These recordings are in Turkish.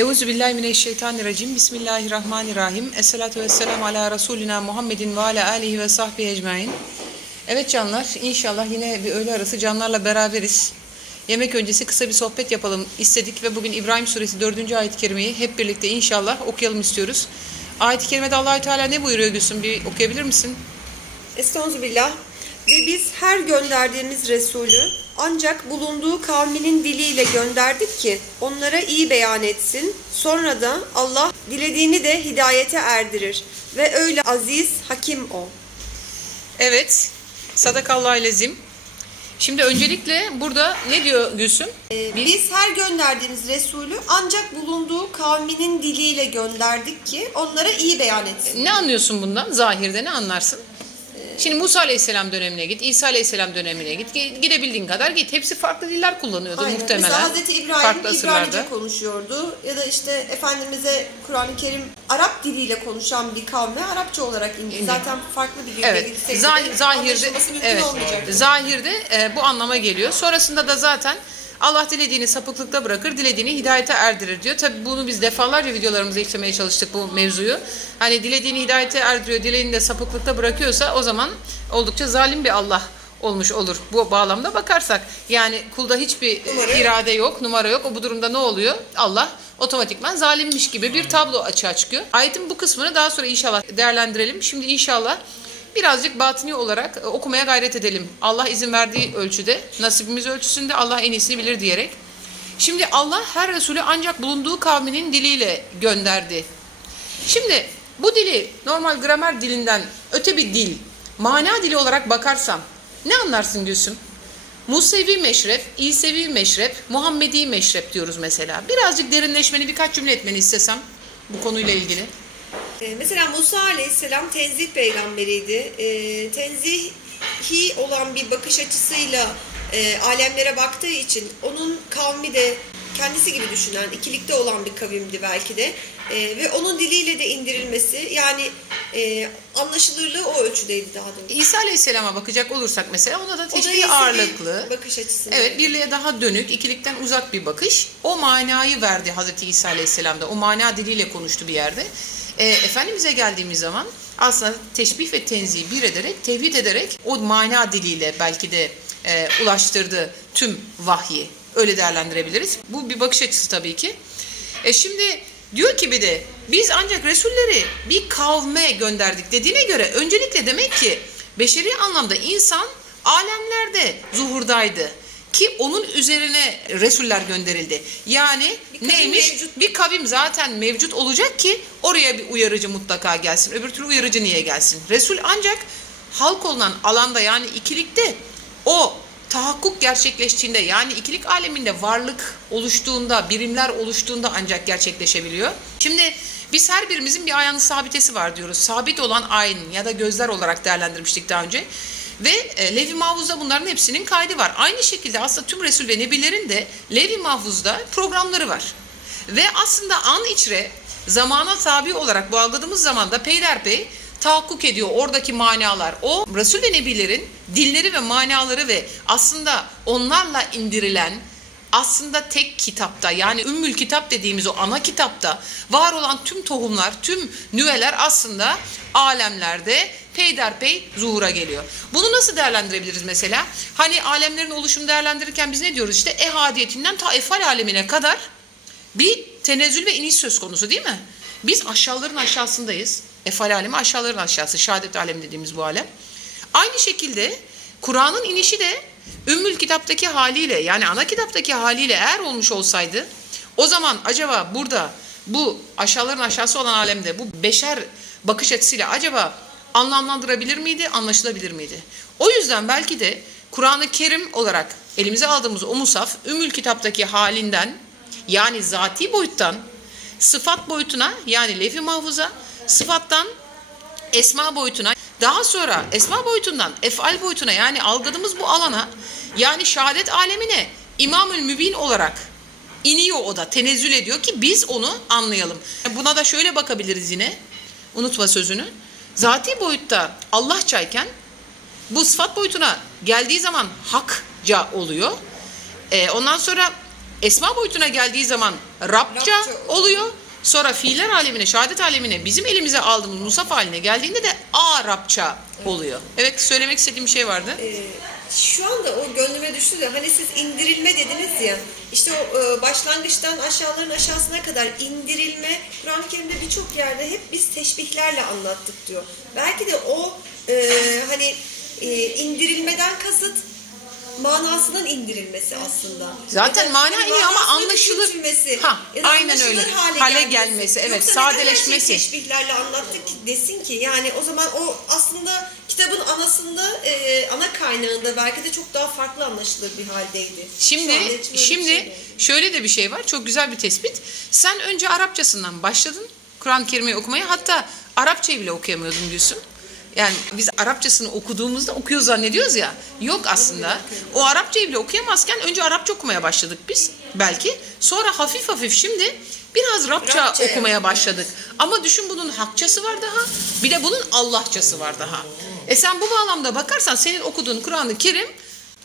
Euzu billahi mineşşeytanirracim. Bismillahirrahmanirrahim. Esselatu vesselamu ala Resulina Muhammedin ve ala alihi ve sahbihi ecmain. Evet canlar, inşallah yine bir öğle arası canlarla beraberiz. Yemek öncesi kısa bir sohbet yapalım istedik ve bugün İbrahim Suresi 4. ayet-i kerimeyi hep birlikte inşallah okuyalım istiyoruz. Ayet-i kerimede Allahü Teala ne buyuruyor Gülsüm? Bir okuyabilir misin? Estağfirullah. Ve biz her gönderdiğimiz Resulü ancak bulunduğu kavminin diliyle gönderdik ki onlara iyi beyan etsin. Sonra da Allah dilediğini de hidayete erdirir. Ve öyle aziz, hakim o. Evet. Sadakallahu lezim. Şimdi öncelikle burada ne diyor Gülsüm? Ee, Biz her gönderdiğimiz Resulü ancak bulunduğu kavminin diliyle gönderdik ki onlara iyi beyan etsin. Ne anlıyorsun bundan? Zahirde ne anlarsın? Şimdi Musa Aleyhisselam dönemine git, İsa Aleyhisselam dönemine git. Gi- Gidebildiğin kadar git. Hepsi farklı diller kullanıyordu Aynen. muhtemelen. Mesela Hazreti İbrahim farklı asırlarda. İbranice konuşuyordu. Ya da işte Efendimiz'e Kur'an-ı Kerim Arap diliyle konuşan bir kavme Arapça olarak indi. İndi. Zaten farklı bir dilde Evet. gitseydi Zah- zahirde evet. olmayacaktı. Zahirde e, bu anlama geliyor. Sonrasında da zaten Allah dilediğini sapıklıkta bırakır, dilediğini hidayete erdirir diyor. Tabi bunu biz defalarca videolarımızda işlemeye çalıştık bu mevzuyu. Hani dilediğini hidayete erdiriyor, dilediğini de sapıklıkta bırakıyorsa o zaman oldukça zalim bir Allah olmuş olur bu bağlamda bakarsak. Yani kulda hiçbir Numara irade yok, numara yok. O bu durumda ne oluyor? Allah otomatikman zalimmiş gibi bir tablo açığa çıkıyor. Ayetin bu kısmını daha sonra inşallah değerlendirelim. Şimdi inşallah birazcık batini olarak e, okumaya gayret edelim. Allah izin verdiği ölçüde, nasibimiz ölçüsünde Allah en iyisini bilir diyerek. Şimdi Allah her Resulü ancak bulunduğu kavminin diliyle gönderdi. Şimdi bu dili normal gramer dilinden öte bir dil, mana dili olarak bakarsam ne anlarsın Gülsüm? Musevi meşrep, İsevi meşrep, Muhammedi meşrep diyoruz mesela. Birazcık derinleşmeni birkaç cümle etmeni istesem bu konuyla ilgili. Ee, Mesela Musa Aleyhisselam tenzih peygamberiydi. Ee, tenzihi olan bir bakış açısıyla e, alemlere baktığı için onun kavmi de kendisi gibi düşünen, ikilikte olan bir kavimdi belki de. Ee, ve onun diliyle de indirilmesi yani e, anlaşılırlığı o ölçüdeydi daha doğrusu. İsa Aleyhisselam'a bakacak olursak mesela ona da teşbih iyisi bir ağırlıklı. bakış açısı. Evet birliğe daha dönük, ikilikten uzak bir bakış. O manayı verdi Hazreti İsa Aleyhisselam'da. O mana diliyle konuştu bir yerde. Ee, Efendimiz'e geldiğimiz zaman aslında teşbih ve tenzihi bir ederek, tevhid ederek o mana diliyle belki de e, ulaştırdı tüm vahyi. Öyle değerlendirebiliriz. Bu bir bakış açısı tabii ki. E şimdi diyor ki bir de biz ancak Resulleri bir kavme gönderdik dediğine göre öncelikle demek ki beşeri anlamda insan alemlerde zuhurdaydı. Ki onun üzerine Resuller gönderildi. Yani Bir neymiş? mevcut. Bir kavim zaten mevcut olacak ki oraya bir uyarıcı mutlaka gelsin. Öbür türlü uyarıcı niye gelsin? Resul ancak halk olunan alanda yani ikilikte o tahakkuk gerçekleştiğinde yani ikilik aleminde varlık oluştuğunda, birimler oluştuğunda ancak gerçekleşebiliyor. Şimdi biz her birimizin bir ayağının sabitesi var diyoruz. Sabit olan ayin ya da gözler olarak değerlendirmiştik daha önce. Ve e, Levi Mahfuz'da bunların hepsinin kaydı var. Aynı şekilde aslında tüm Resul ve Nebilerin de Levi Mahfuz'da programları var. Ve aslında an içre zamana tabi olarak bu algıladığımız zamanda peyderpey tahakkuk ediyor oradaki manalar. O Resul ve Nebilerin dilleri ve manaları ve aslında onlarla indirilen aslında tek kitapta yani Ümmül Kitap dediğimiz o ana kitapta var olan tüm tohumlar, tüm nüveler aslında alemlerde peyderpey zuhura geliyor. Bunu nasıl değerlendirebiliriz mesela? Hani alemlerin oluşumu değerlendirirken biz ne diyoruz? İşte ehadiyetinden ta efal alemine kadar bir tenezzül ve iniş söz konusu değil mi? Biz aşağıların aşağısındayız. Efal alemi aşağıların aşağısı. Şehadet alemi dediğimiz bu alem. Aynı şekilde Kur'an'ın inişi de Ümmül Kitap'taki haliyle yani ana kitaptaki haliyle eğer olmuş olsaydı o zaman acaba burada bu aşağıların aşağısı olan alemde bu beşer bakış açısıyla acaba anlamlandırabilir miydi, anlaşılabilir miydi? O yüzden belki de Kur'an-ı Kerim olarak elimize aldığımız o musaf Ümmül Kitap'taki halinden yani zati boyuttan sıfat boyutuna yani levh-i mahfuza sıfattan esma boyutuna daha sonra esma boyutundan efal boyutuna yani algıladığımız bu alana yani şehadet alemine imamül mübin olarak iniyor o da tenezzül ediyor ki biz onu anlayalım. Buna da şöyle bakabiliriz yine unutma sözünü. Zati boyutta Allahçayken bu sıfat boyutuna geldiği zaman hakça oluyor. Ee, ondan sonra Esma boyutuna geldiği zaman Rabça, oluyor. Sonra fiiller alemine, şehadet alemine bizim elimize aldığımız musaf haline geldiğinde de Arapça oluyor. Evet söylemek istediğim bir şey vardı. Ee, şu anda o gönlüme düştü de hani siz indirilme dediniz ya işte o e, başlangıçtan aşağıların aşağısına kadar indirilme Kur'an-ı Kerim'de birçok yerde hep biz teşbihlerle anlattık diyor. Belki de o e, hani e, indirilmeden kasıt manasının indirilmesi aslında. Zaten Ya da mana iyi ama anlaşılır. Ha, Ya aynen öyle. Hale, Hale gelmesi. gelmesi, evet, Yoksa sadeleşmesi. şeyi teşbihlerle anlattık ki desin ki yani o zaman o aslında kitabın anasında e, ana kaynağında belki de çok daha farklı anlaşılır bir haldeydi. Şimdi şimdi şey şöyle de bir şey var. Çok güzel bir tespit. Sen önce Arapçasından başladın Kur'an-ı Kerim'i okumaya. Hatta Arapçayı bile okuyamıyordun Gülsüm. Yani biz Arapçasını okuduğumuzda okuyor zannediyoruz ya. Yok aslında. O Arapçayı bile okuyamazken önce Arapça okumaya başladık biz belki. Sonra hafif hafif şimdi biraz Rabça Rabça, okumaya başladık. Ama düşün bunun Hakçası var daha. Bir de bunun Allahçası var daha. E sen bu bağlamda bakarsan senin okuduğun Kur'an-ı Kerim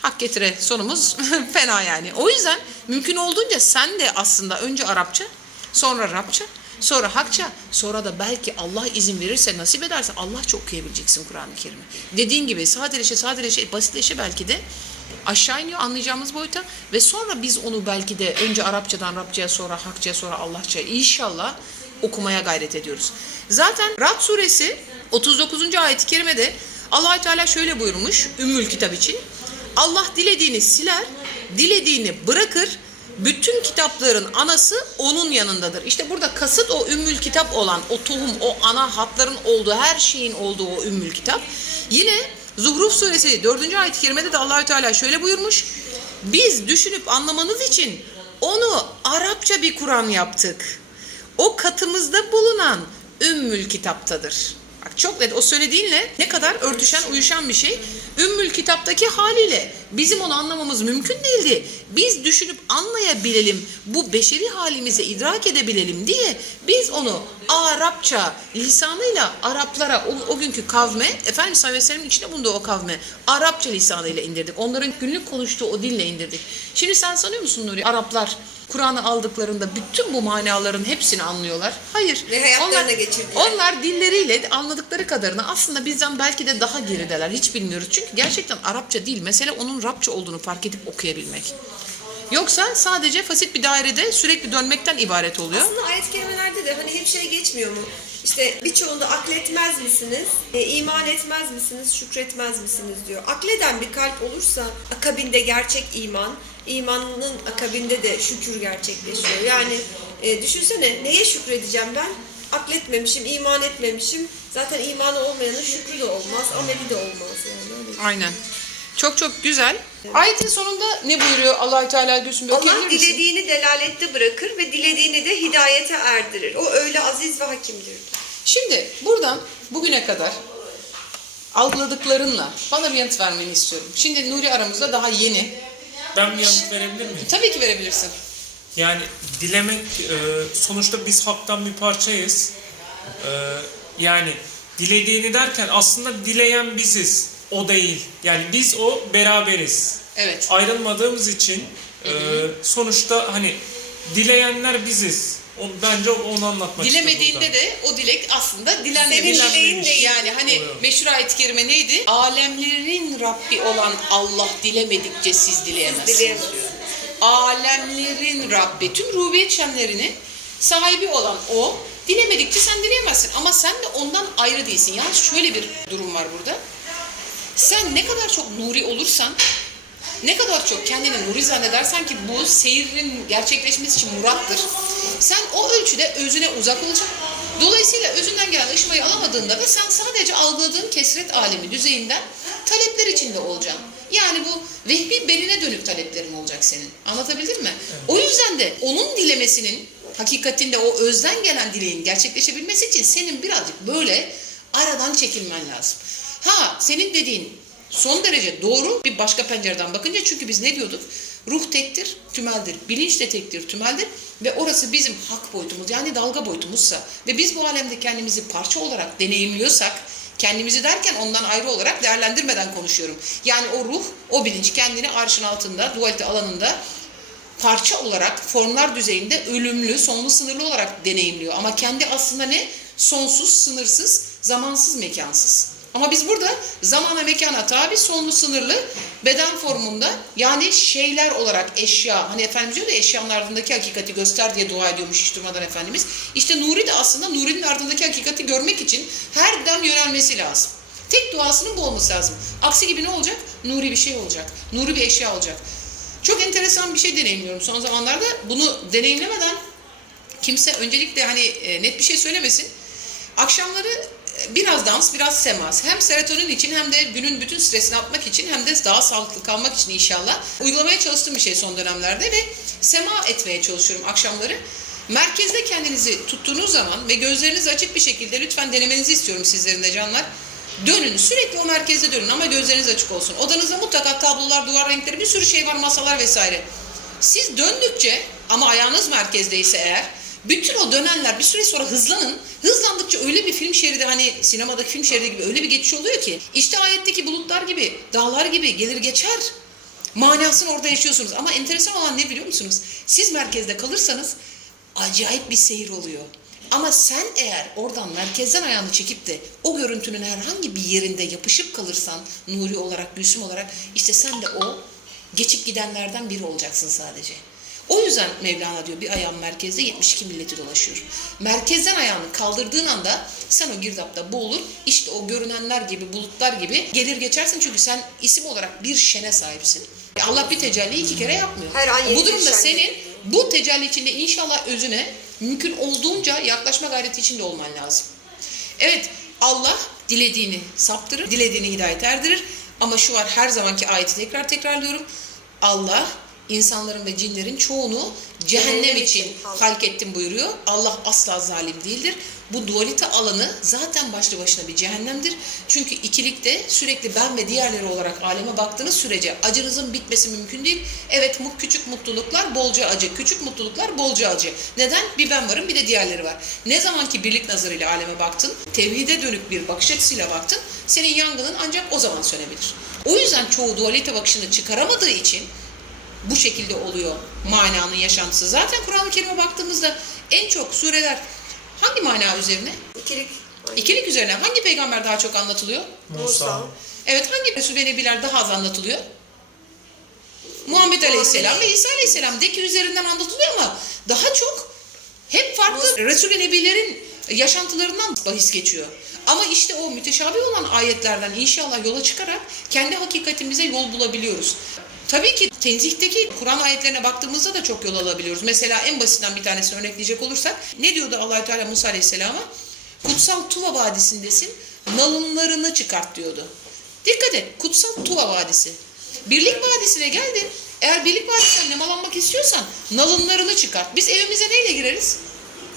hak getire sonumuz fena yani. O yüzden mümkün olduğunca sen de aslında önce Arapça, sonra Rabça, sonra Hakça, sonra da belki Allah izin verirse, nasip ederse Allahça okuyabileceksin Kur'an-ı Kerim'i. Dediğin gibi sadeleşe, sadeleşe, basitleşe belki de aşağı iniyor anlayacağımız boyuta ve sonra biz onu belki de önce Arapçadan Rabçaya sonra Hakçaya sonra Allahçaya inşallah okumaya gayret ediyoruz. Zaten Rad suresi 39. ayet-i kerimede allah Teala şöyle buyurmuş Ümmül Kitap için. Allah dilediğini siler, dilediğini bırakır. Bütün kitapların anası onun yanındadır. İşte burada kasıt o ümmül kitap olan, o tohum, o ana hatların olduğu, her şeyin olduğu o ümmül kitap. Yine Zuhruf suresi 4. ayet-i kerimede de Allahü Teala şöyle buyurmuş. Biz düşünüp anlamanız için onu Arapça bir Kur'an yaptık. O katımızda bulunan ümmül kitaptadır. Bak çok net o söylediğinle ne kadar örtüşen, uyuşan bir şey. Ümmül kitaptaki haliyle bizim onu anlamamız mümkün değildi. Biz düşünüp anlayabilelim, bu beşeri halimize idrak edebilelim diye biz onu Arapça lisanıyla Araplara, o, o günkü kavme, Efendimiz sallallahu aleyhi ve sellem'in içinde bulunduğu o kavme Arapça lisanıyla indirdik. Onların günlük konuştuğu o dille indirdik. Şimdi sen sanıyor musun Nuri? Araplar Kur'an'ı aldıklarında bütün bu manaların hepsini anlıyorlar. Hayır. Ve hayatlarına onlar, geçirdiler. onlar dilleriyle anladıkları kadarını aslında bizden belki de daha gerideler. Hiç bilmiyoruz. Çünkü gerçekten Arapça değil. Mesele onun Rabça olduğunu fark edip okuyabilmek. Yoksa sadece fasit bir dairede sürekli dönmekten ibaret oluyor. Aslında ayet-i kerimelerde de hani hep şey geçmiyor mu? İşte birçoğunda akletmez misiniz, e, iman etmez misiniz, şükretmez misiniz diyor. Akleden bir kalp olursa akabinde gerçek iman, imanın akabinde de şükür gerçekleşiyor. Yani e, düşünsene neye şükredeceğim ben? Akletmemişim, iman etmemişim. Zaten imanı olmayanın şükrü de olmaz, ameli de olmaz yani. Öyle. Aynen. Çok çok güzel. Ayetin sonunda ne buyuruyor Allah Teala Gülsüm okuyabilir Allah misin? dilediğini delalette bırakır ve dilediğini de hidayete erdirir. O öyle aziz ve hakimdir. Şimdi buradan bugüne kadar algıladıklarınla bana bir yanıt vermeni istiyorum. Şimdi Nuri aramızda daha yeni. Ben bir yanıt verebilir miyim? Tabii ki verebilirsin. Yani dilemek e, sonuçta biz haktan bir parçayız. E, yani dilediğini derken aslında dileyen biziz. O değil. Yani biz o beraberiz. Evet. Ayrılmadığımız için e, sonuçta hani dileyenler biziz. O, bence onu anlatmak Dilemediğinde de o dilek aslında dilenmemiş. Senin dileğin değil. Yani hani Oluyor. meşhur ayet-i kerime neydi? Alemlerin Rabbi olan Allah dilemedikçe siz dileyemezsiniz dileyemezsiniz. diyor. Alemlerin Rabbi, tüm rububiyet şemlerinin sahibi olan o, dilemedikçe sen dileyemezsin. Ama sen de ondan ayrı değilsin. Yalnız şöyle bir durum var burada. Sen ne kadar çok nuri olursan, ne kadar çok kendini nuri zannedersen ki bu seyrin gerçekleşmesi için murattır. Sen o ölçüde özüne uzak olacaksın. Dolayısıyla özünden gelen ışmayı alamadığında da sen sadece algıladığın kesret alemi düzeyinden talepler içinde olacaksın. Yani bu vehbi beline dönük taleplerin olacak senin. Anlatabildim mi? O yüzden de onun dilemesinin hakikatinde o özden gelen dileğin gerçekleşebilmesi için senin birazcık böyle aradan çekilmen lazım. Ha senin dediğin son derece doğru bir başka pencereden bakınca çünkü biz ne diyorduk? Ruh tektir, tümeldir. Bilinç de tektir, tümeldir. Ve orası bizim hak boyutumuz yani dalga boyutumuzsa ve biz bu alemde kendimizi parça olarak deneyimliyorsak kendimizi derken ondan ayrı olarak değerlendirmeden konuşuyorum. Yani o ruh, o bilinç kendini arşın altında, dualite alanında parça olarak formlar düzeyinde ölümlü, sonlu sınırlı olarak deneyimliyor. Ama kendi aslında ne? Sonsuz, sınırsız, zamansız, mekansız. Ama biz burada zamana mekana tabi sonlu sınırlı beden formunda yani şeyler olarak eşya hani Efendimiz diyor da eşyanın ardındaki hakikati göster diye dua ediyormuş hiç durmadan Efendimiz. İşte Nuri de aslında Nuri'nin ardındaki hakikati görmek için her dem yönelmesi lazım. Tek duasının bu olması lazım. Aksi gibi ne olacak? Nuri bir şey olacak. Nuri bir eşya olacak. Çok enteresan bir şey deneyimliyorum son zamanlarda. Bunu deneyimlemeden kimse öncelikle hani e, net bir şey söylemesin. Akşamları biraz dans, biraz semas. Hem serotonin için hem de günün bütün stresini atmak için hem de daha sağlıklı kalmak için inşallah uygulamaya çalıştığım bir şey son dönemlerde ve sema etmeye çalışıyorum akşamları. Merkezde kendinizi tuttuğunuz zaman ve gözleriniz açık bir şekilde lütfen denemenizi istiyorum sizlerin de canlar. Dönün, sürekli o merkezde dönün ama gözleriniz açık olsun. Odanızda mutlaka tablolar, duvar renkleri, bir sürü şey var, masalar vesaire. Siz döndükçe ama ayağınız merkezdeyse eğer bütün o dönenler bir süre sonra hızlanın. Hızlandıkça öyle bir film şeridi hani sinemadaki film şeridi gibi öyle bir geçiş oluyor ki işte ayetteki bulutlar gibi, dağlar gibi gelir geçer. Manasını orada yaşıyorsunuz. Ama enteresan olan ne biliyor musunuz? Siz merkezde kalırsanız acayip bir seyir oluyor. Ama sen eğer oradan merkezden ayağını çekip de o görüntünün herhangi bir yerinde yapışıp kalırsan Nuri olarak, Gülsüm olarak işte sen de o geçip gidenlerden biri olacaksın sadece. O yüzden Mevlana diyor bir ayağım merkezde 72 milleti dolaşıyor. Merkezden ayağını kaldırdığın anda sen o girdapta boğulur. İşte o görünenler gibi, bulutlar gibi gelir geçersin. Çünkü sen isim olarak bir şene sahipsin. Allah bir tecelli iki kere yapmıyor. Her an Bu durumda senin bu tecelli içinde inşallah özüne mümkün olduğunca yaklaşma gayreti içinde olman lazım. Evet Allah dilediğini saptırır, dilediğini hidayet erdirir. Ama şu var her zamanki ayeti tekrar tekrarlıyorum. Allah insanların ve cinlerin çoğunu cehennem Cehennem için için halk. ettim buyuruyor. Allah asla zalim değildir. Bu dualite alanı zaten başlı başına bir cehennemdir. Çünkü ikilikte sürekli ben ve diğerleri olarak aleme baktığınız sürece acınızın bitmesi mümkün değil. Evet küçük mutluluklar bolca acı, küçük mutluluklar bolca acı. Neden? Bir ben varım bir de diğerleri var. Ne zaman ki birlik nazarıyla aleme baktın, tevhide dönük bir bakış açısıyla baktın, senin yangının ancak o zaman sönebilir. O yüzden çoğu dualite bakışını çıkaramadığı için bu şekilde oluyor mananın yaşantısı. Zaten Kur'an-ı Kerim'e baktığımızda en çok sureler hangi mana üzerine? İkilik. İkilik üzerine hangi peygamber daha çok anlatılıyor? Musa. Evet hangi Resul ve Nebiler daha az anlatılıyor? Muhammed Aleyhisselam ve İsa Aleyhisselam deki üzerinden anlatılıyor ama daha çok hep farklı Resul ve Nebilerin yaşantılarından bahis geçiyor. Ama işte o müteşabih olan ayetlerden inşallah yola çıkarak kendi hakikatimize yol bulabiliyoruz. Tabii ki tenzihteki Kur'an ayetlerine baktığımızda da çok yol alabiliyoruz. Mesela en basitinden bir tanesini örnekleyecek olursak ne diyordu allah Teala Musa Aleyhisselam'a? Kutsal Tuva Vadisi'ndesin, nalınlarını çıkart diyordu. Dikkat et, Kutsal Tuva Vadisi. Birlik Vadisi'ne geldin. Eğer Birlik Vadisi'nden nemalanmak istiyorsan nalınlarını çıkart. Biz evimize neyle gireriz?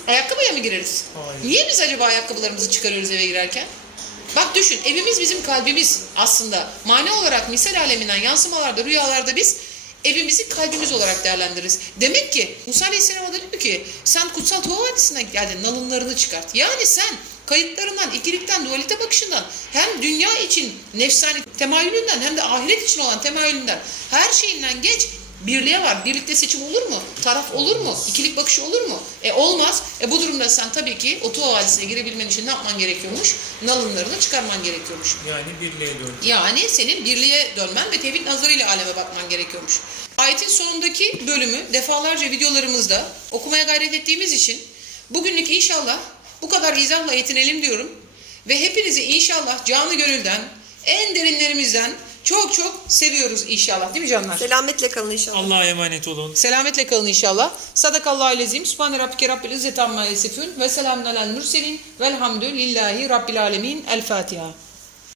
Ayakkabıya mı gireriz? Hayır. Niye biz acaba ayakkabılarımızı çıkarıyoruz eve girerken? Bak düşün, evimiz bizim kalbimiz aslında. Mane olarak misal aleminden yansımalarda, rüyalarda biz evimizi kalbimiz olarak değerlendiririz. Demek ki Musa Aleyhisselam'a diyor ki sen kutsal Tuva Vadisi'ne geldin, nalınlarını çıkart. Yani sen kayıtlarından, ikilikten, dualite bakışından hem dünya için nefsani temayülünden hem de ahiret için olan temayülünden her şeyinden geç birliğe var. Birlikte seçim olur mu? Taraf olur mu? İkilik bakışı olur mu? E olmaz. E bu durumda sen tabii ki o Tuva Vadisi'ne girebilmen için ne yapman gerekiyormuş? Nalınlarını çıkarman gerekiyormuş. Yani birliğe dön. Yani senin birliğe dönmen ve tevhid nazarıyla aleme bakman gerekiyormuş. Ayetin sonundaki bölümü defalarca videolarımızda okumaya gayret ettiğimiz için bugünlük inşallah bu kadar izahla yetinelim diyorum. Ve hepinizi inşallah canı gönülden, en derinlerimizden çok çok seviyoruz inşallah değil mi canlar? Selametle kalın inşallah. Allah'a emanet olun. Selametle kalın inşallah. Sadakallahu lezim. Sübhane rabbike rabbil yasifun. Ve selamun alel mürselin. Velhamdülillahi rabbil alemin. El Fatiha.